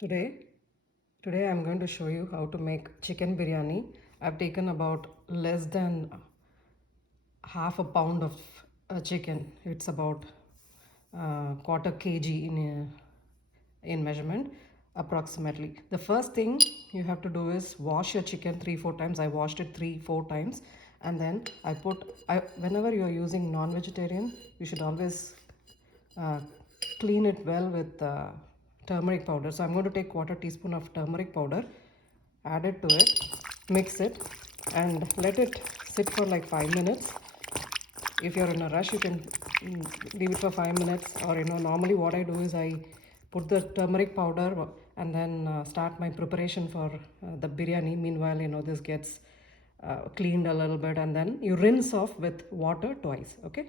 Today, today I'm going to show you how to make chicken biryani. I've taken about less than half a pound of chicken. It's about quarter kg in measurement approximately. The first thing you have to do is wash your chicken 3-4 times. I washed it 3-4 times, and then whenever you're using non-vegetarian, you should always uh, clean it well with turmeric powder. So I'm going to take quarter teaspoon of turmeric powder, add it to it, mix it, and let it sit for like 5 minutes. If you're in a rush, you can leave it for 5 minutes, or normally what I do is I put the turmeric powder and then start my preparation for the biryani. Meanwhile, this gets cleaned a little bit, and then you rinse off with water twice. Okay.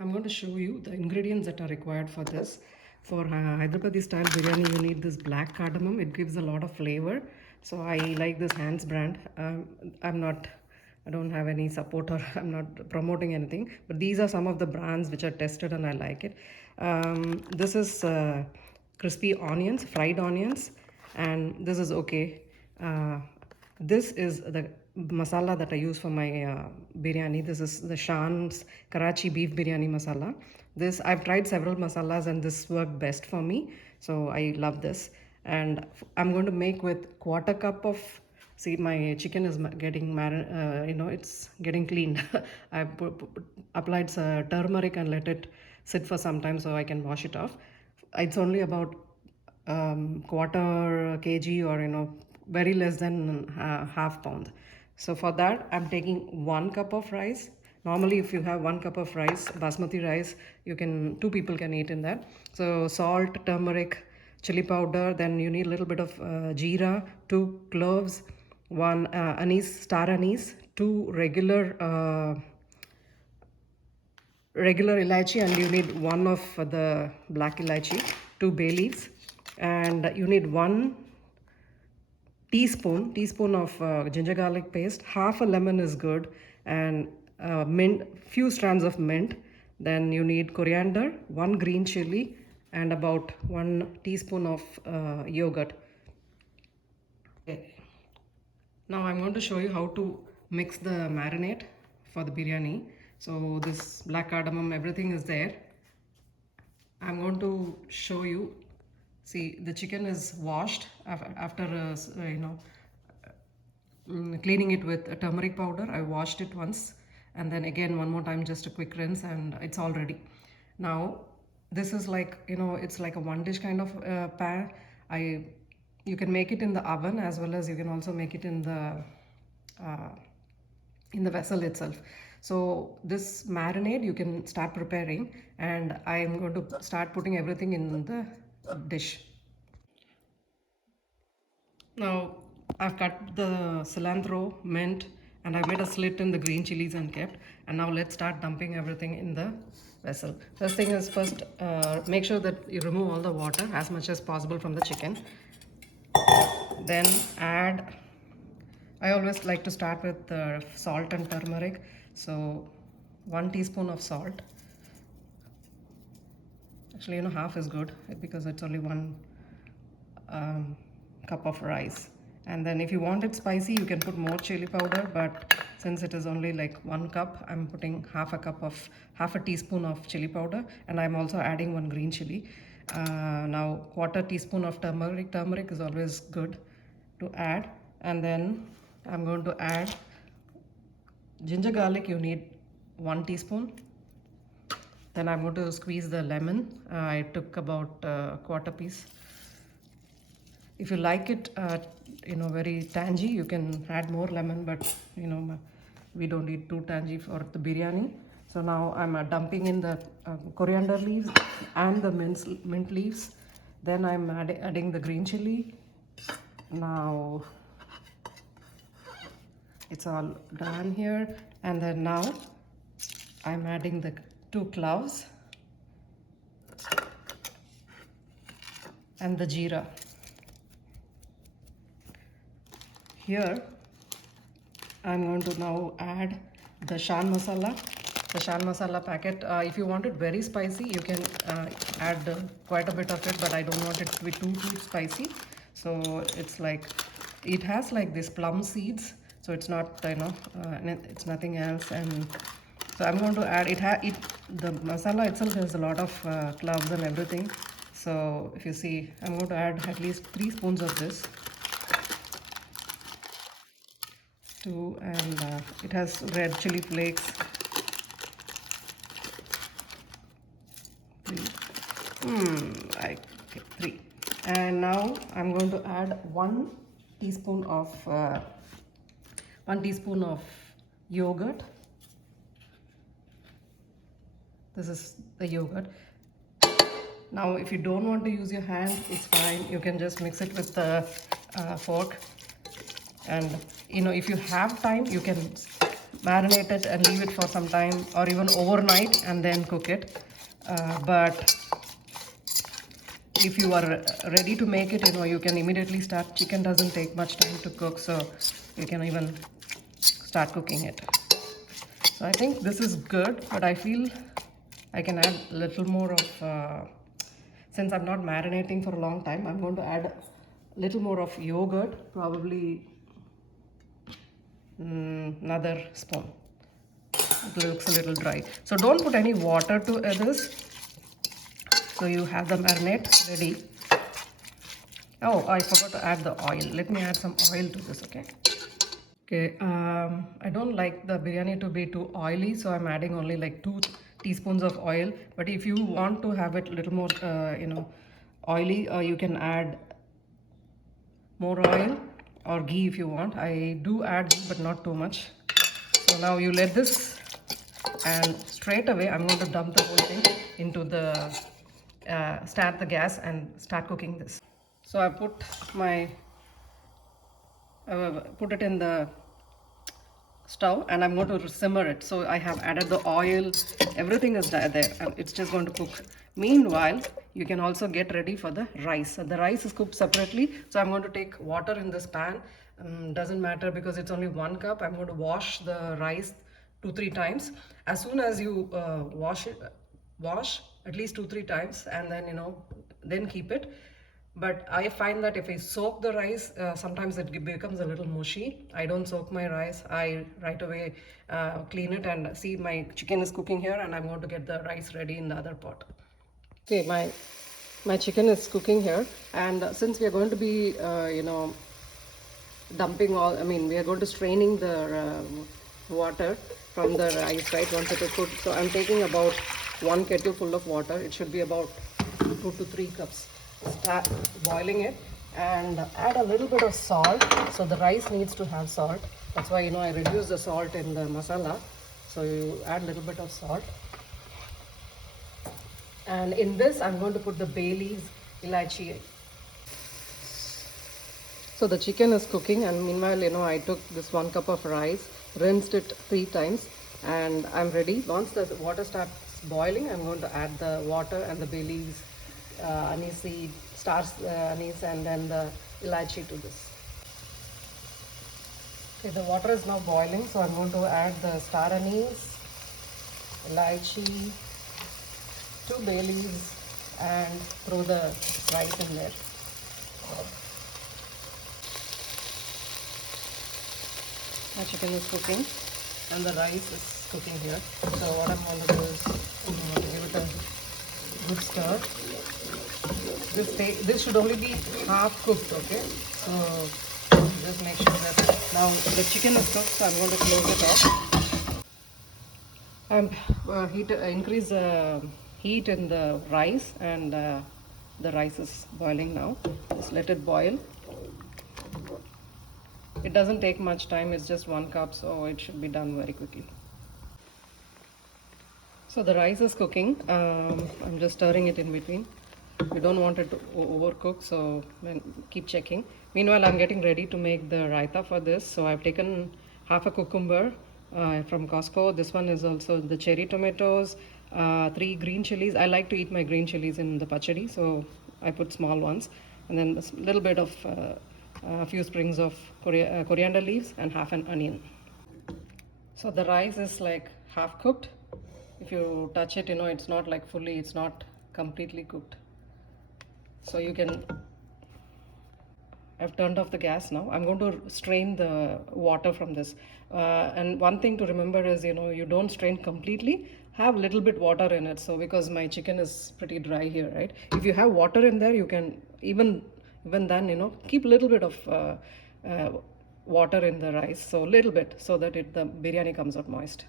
I'm going to show you the ingredients that are required for this. For Hyderabadi style biryani, you need this black cardamom. It gives a lot of flavor. So I like this Hans brand. I don't have any support, or I'm not promoting anything. But these are some of the brands which are tested and I like it. This is crispy onions, fried onions, and this is okay. This is the masala that I use for my biryani. This is the Shan's Karachi beef biryani masala. This I've tried several masalas and this worked best for me, so I love this. And I'm going to make with quarter cup of. See, my chicken is getting it's getting cleaned. I applied turmeric and let it sit for some time so I can wash it off. It's only about quarter kg, or very less than half pound. So for that I'm taking 1 cup of rice. Normally if you have 1 cup of rice, basmati rice, you can, two people can eat in that. So salt, turmeric, chili powder, then you need a little bit of jeera, 2 cloves, one anise, star anise, two regular ilaichi, and you need one of the black ilaichi, two bay leaves, and you need one teaspoon of ginger garlic paste. Half a lemon is good, and mint, few strands of mint. Then you need coriander, one green chili, and about 1 teaspoon of yogurt. Okay. Now I'm going to show you how to mix the marinade for the biryani. So this black cardamom, everything is there. I'm going to show you. See, the chicken is washed after cleaning it with turmeric powder. I washed it once, and then again one more time, just a quick rinse, and it's all ready. Now this is like, it's like a one dish kind of pan. I You can make it in the oven, as well as you can also make it uh, in the vessel itself. So this marinade you can start preparing, and I'm going to start putting everything in the dish. Now I've cut the cilantro, mint, and I made a slit in the green chilies and kept. And now let's start dumping everything in the vessel. First thing is, first make sure that you remove all the water as much as possible from the chicken. Then add, I always like to start with salt and turmeric. So 1 teaspoon of salt. Actually, half is good because it's only one um, cup of rice. And then if you want it spicy, you can put more chili powder, but since it is only like 1 cup, I'm putting half a teaspoon of chili powder, and I'm also adding one green chili. Now quarter teaspoon of turmeric is always good to add. And then I'm going to add ginger garlic. You need 1 teaspoon. Then I'm going to squeeze the lemon. I took about quarter piece. If you like it very tangy, you can add more lemon, but we don't need too tangy for the biryani. So now I'm dumping in the coriander leaves and the mint leaves. Then I'm adding the green chili. Now it's all done here. And then now I'm adding the 2 cloves and the jeera. Here I'm going to now add the shan masala. the shan masala packet. If you want it very spicy, you can add quite a bit of it, but I don't want it to be too spicy. So it's like, it has like this plum seeds, so it's not, it's nothing else. And so I'm going to add it. The masala itself has a lot of cloves and everything. So if you see, I'm going to add at least 3 spoons of this. Two, and it has red chili flakes. 3. Okay, 3. And now I'm going to add 1 teaspoon of 1 teaspoon of yogurt. This is the yogurt. Now if you don't want to use your hand, it's fine. You can just mix it with the fork. And if you have time, you can marinate it and leave it for some time, or even overnight, and then cook it. But if you are ready to make it, you can immediately start. Chicken doesn't take much time to cook, so you can even start cooking it. So I think this is good, but I feel I can add a little more of, since I'm not marinating for a long time, I'm going to add a little more of yogurt, probably another spoon. It looks a little dry. So don't put any water to this. So you have the marinade ready. Oh, I forgot to add the oil. Let me add some oil to this, okay? Okay, I don't like the biryani to be too oily, so I'm adding only like 2 teaspoons of oil. But if you want to have it a little more, oily, you can add more oil or ghee if you want. I do add ghee, but not too much. So now you let this, and straight away I'm going to dump the whole thing into the, start the gas and start cooking this. So I put it in the stove, and I'm going to simmer it. So I have added the oil, everything is there, and it's just going to cook. Meanwhile, you can also get ready for the rice. So the rice is cooked separately, so I'm going to take water in this pan. Doesn't matter because it's only 1 cup. I'm going to wash the rice 2-3 times. As soon as you wash at least 2-3 times, and then then keep it. But I find that if I soak the rice, sometimes it becomes a little mushy. I don't soak my rice. I right away clean it, and see my chicken is cooking here, and I'm going to get the rice ready in the other pot. Okay, my chicken is cooking here, and since we are going to be, dumping all, we are going to straining the water from the rice, right, once it is cooked. So I'm taking about 1 kettle full of water. It should be about 2 to 3 cups. Start boiling it and add a little bit of salt. So the rice needs to have salt. That's why I reduce the salt in the masala. So you add a little bit of salt. And in this I'm going to put the bay leaves, ilaichi. So the chicken is cooking, and meanwhile I took this 1 cup of rice, rinsed it 3 times, and I'm ready. Once the water starts boiling, I'm going to add the water and the bay leaves, anise seed, anise, and then the ilaichi to this. Okay, the water is now boiling, so I'm going to add the star anise, ilaichi, 2 bay leaves, and throw the rice in there. My chicken is cooking and the rice is cooking here. So what I'm going to do is I'm going to give it a good stir. This should only be half cooked, okay? So just make sure that now the chicken is cooked, so I'm going to close it off. I'm increase the heat in the rice, and the rice is boiling now. Just let it boil. It doesn't take much time, it's just 1 cup, so it should be done very quickly. So the rice is cooking. I'm just stirring it in between. You don't want it to overcook, so keep checking. Meanwhile, I'm getting ready to make the raita for this. So I've taken half a cucumber from Costco. This one is also the cherry tomatoes, 3 green chilies. I like to eat my green chilies in the pachadi, so I put small ones. And then a little bit of a few sprigs of coriander leaves and half an onion. So the rice is like half cooked. if you touch it, it's not like fully, it's not completely cooked. So you can, I've turned off the gas now. I'm going to strain the water from this. And one thing to remember is, you don't strain completely. Have little bit water in it. So because my chicken is pretty dry here, right? If you have water in there, you can even then, keep a little bit of uh, water in the rice. So little bit, so that the biryani comes out moist.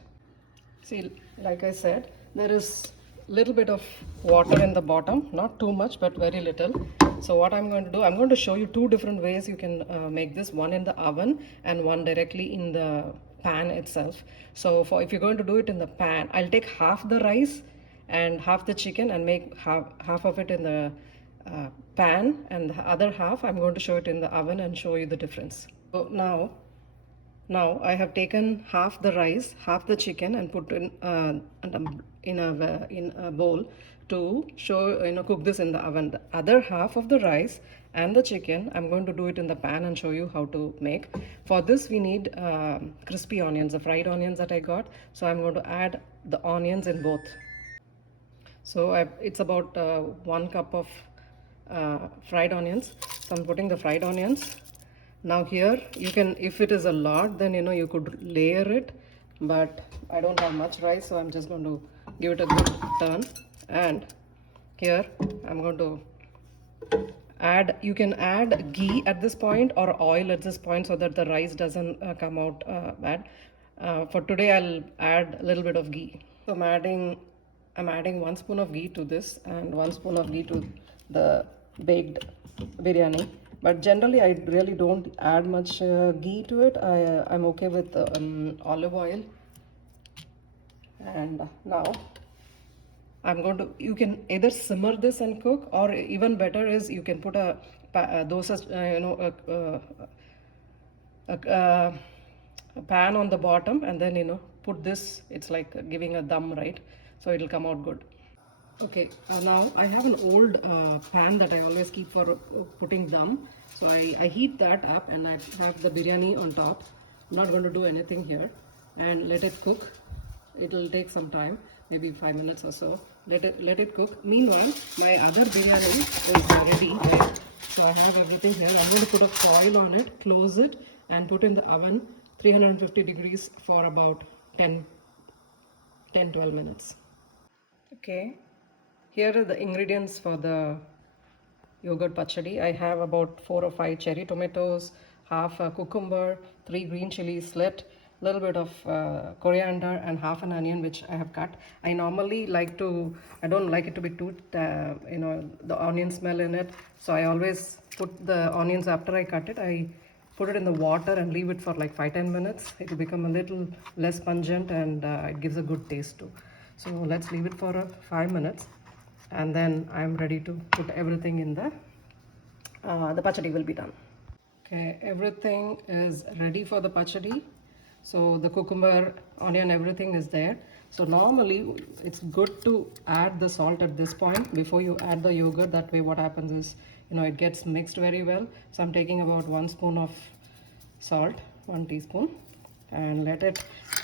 See, like I said, there is little bit of water in the bottom, not too much, but very little. So what I'm going to do, I'm going to show you two different ways you can make this, one in the oven and one directly in the pan itself. So if you're going to do it in the pan, I'll take half the rice and half the chicken and make half of it in the pan, and the other half I'm going to show it in the oven and show you the difference. So now I have taken half the rice, half the chicken, and put in a bowl to show, cook this in the oven. The other half of the rice and the chicken, I'm going to do it in the pan and show you how to make. For this, we need crispy onions, the fried onions that I got. So I'm going to add the onions in both. So it's about 1 cup of fried onions. So I'm putting the fried onions. Now here you can, if it is a lot, then you could layer it, but I don't have much rice, so I'm just going to give it a good turn. And here I'm going to add, you can add ghee at this point or oil at this point, so that the rice doesn't come out bad. For today I'll add a little bit of ghee. So I'm adding 1 spoon of ghee to this and 1 spoon of ghee to the baked biryani. But generally, I really don't add much ghee to it. I'm okay with olive oil. And now I'm going to, you can either simmer this and cook, or even better is you can put a dosa, a pan on the bottom, and then put this. It's like giving a dum, right? So it'll come out good. Okay, now I have an old pan that I always keep for putting dum. So I heat that up and I have the biryani on top. I'm not going to do anything here, and let it cook. It'll take some time, maybe 5 minutes or so. Let it cook. Meanwhile, my other biryani is ready, right? So I have everything here. I'm going to put a foil on it, close it, and put in the oven 350 degrees for about 10-12 minutes. Okay, here are the ingredients for the yogurt pachadi. I have about 4 or 5 cherry tomatoes, half a cucumber, 3 green chilies slit, a little bit of coriander, and half an onion which I have cut. I normally I don't like it to be too, the onion smell in it. So I always put the onions after I cut it. I put it in the water and leave it for like 5-10 minutes. It will become a little less pungent, and it gives a good taste too. So let's leave it for 5 minutes, and then I'm ready to put everything in the pachadi will be done. Okay, everything is ready for the pachadi. So the cucumber, onion, everything is there. So normally it's good to add the salt at this point before you add the yogurt. That way what happens is, it gets mixed very well. So I'm taking about 1 spoon of salt, 1 teaspoon, and let it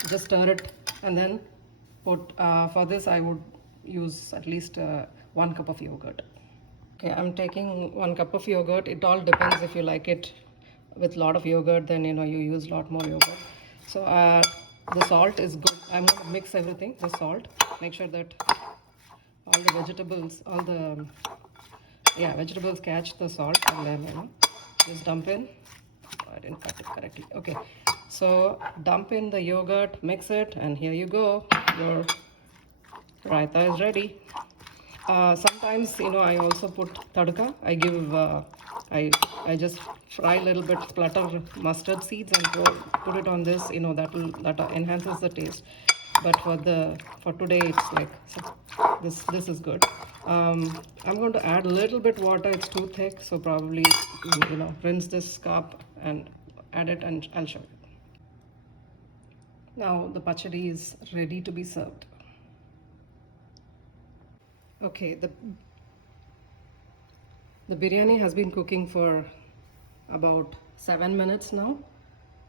just stir it, and then put, for this I would use at least 1 cup of yogurt. Okay, I'm taking 1 cup of yogurt. It all depends. If you like it with a lot of yogurt, then you use a lot more yogurt. So the salt is good. I'm going to mix everything, the salt. Make sure that all the vegetables, vegetables catch the salt, and then just dump in. I didn't cut it correctly. Okay, so dump in the yogurt, mix it, and here you go. Your raita is ready. Sometimes I also put tadka. I just fry a little bit, splatter mustard seeds and put it on this. That enhances the taste. But for today, it's like, so this is good. I'm going to add a little bit water. It's too thick, so probably rinse this cup and add it, and I'll show you. Now the pachadi is ready to be served. Okay, the biryani has been cooking for about 7 minutes now.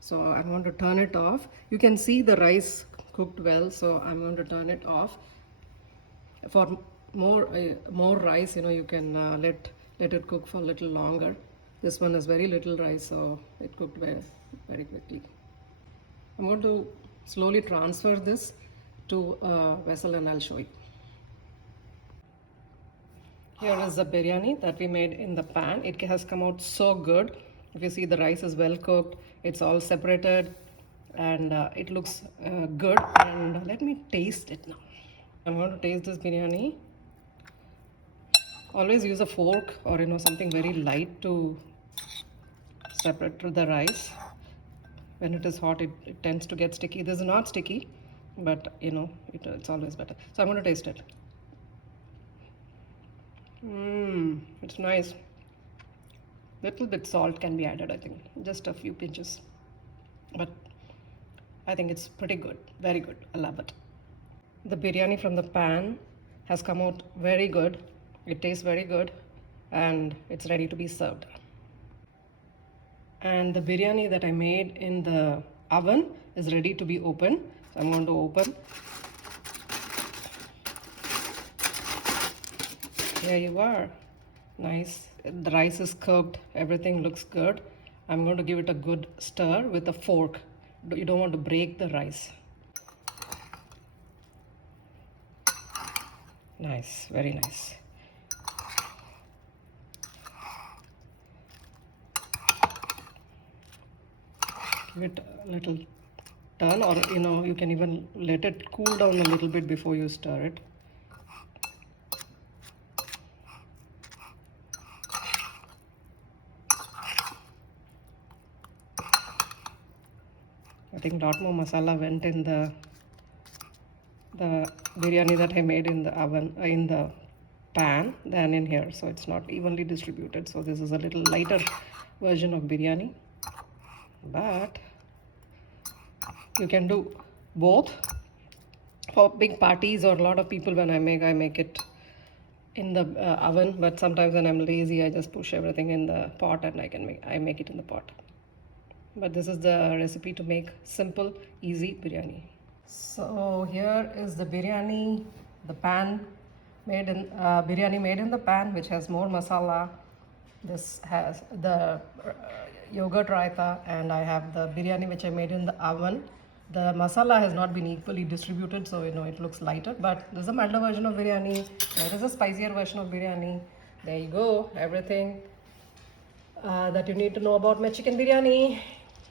So I'm going to turn it off. You can see the rice cooked well, so I'm going to turn it off. For more rice, you can let it cook for a little longer. This one has very little rice, so it cooked very quickly. I'm going to slowly transfer this to a vessel and I'll show you. Here is the biryani that we made in the pan. It has come out so good. If you see, the rice is well cooked, it's all separated, and it looks good. And let me taste it now. I'm going to taste this biryani. Always use a fork or something very light to separate the rice. When it is hot, it tends to get sticky. This is not sticky, but it's always better. So I'm going to taste it. It's nice. Little bit salt can be added, I think, just a few pinches, but I think it's pretty good, very good. I love it. The biryani from the pan has come out very good. It tastes very good, and it's ready to be served. And the biryani that I made in the oven is ready to be opened. So I'm going to open. Here you are. Nice. The rice is cooked. Everything looks good. I'm going to give it a good stir with a fork. You don't want to break the rice. Nice. Very nice. Give it a little turn, or you can even let it cool down a little bit before you stir it. I think a lot more masala went in the biryani that I made in the oven, in the pan, than in here. So it's not evenly distributed. So this is a little lighter version of biryani. But you can do both. For big parties or a lot of people, when I make it in the oven. But sometimes when I'm lazy, I just push everything in the pot and I make it in the pot. But this is the recipe to make simple, easy biryani. So here is the biryani, the pan made in biryani made in the pan, which has more masala. This has the yogurt raita, and I have the biryani which I made in the oven. The masala has not been equally distributed, so it looks lighter. But this is a milder version of biryani. There is a spicier version of biryani. There you go, everything that you need to know about my chicken biryani.